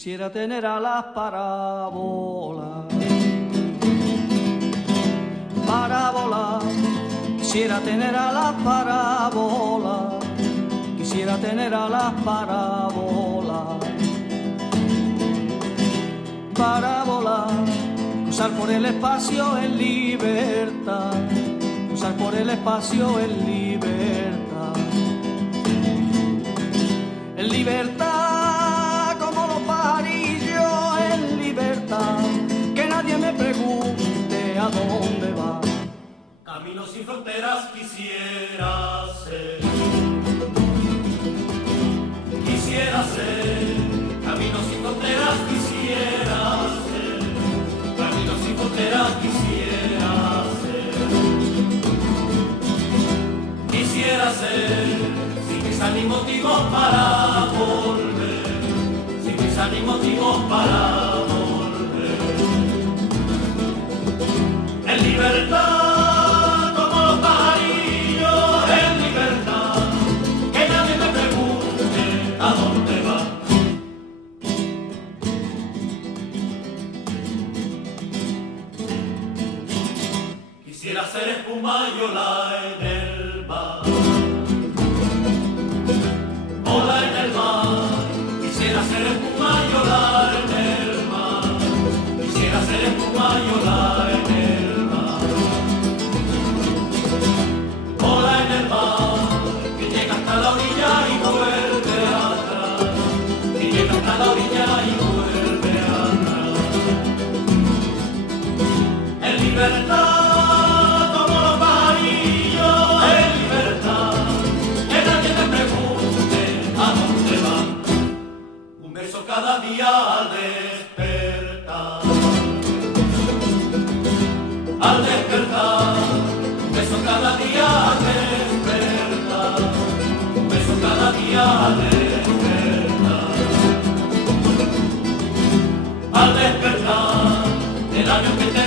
quisiera tener alas para volar. Para volar, quisiera tener alas para volar. Quisiera tener alas para volar. Para volar, cruzar por el espacio en libertad. Cruzar por el espacio en libertad. En libertad, como los pajarillos, en libertad. Que nadie me pregunte a dónde va. Camino sin fronteras quisiera ser. Quisiera ser. Camino sin fronteras quisiera ser. Camino sin fronteras quisiera ser. Quisiera ser. Sin prisa ni motivo para volver. Sin prisa ni motivo para volver. En libertad. Quisiera ser espuma y ola en el mar. Ola en el mar. Quisiera ser espuma y ola en el mar. Quisiera ser espuma y ola en el mar. Ola en el mar. Que llega hasta la orilla y vuelve atrás. Que llega hasta la orilla y vuelve atrás. En libertad. Cada día al despertar, un beso cada día al despertar, un beso cada día al despertar, el año que te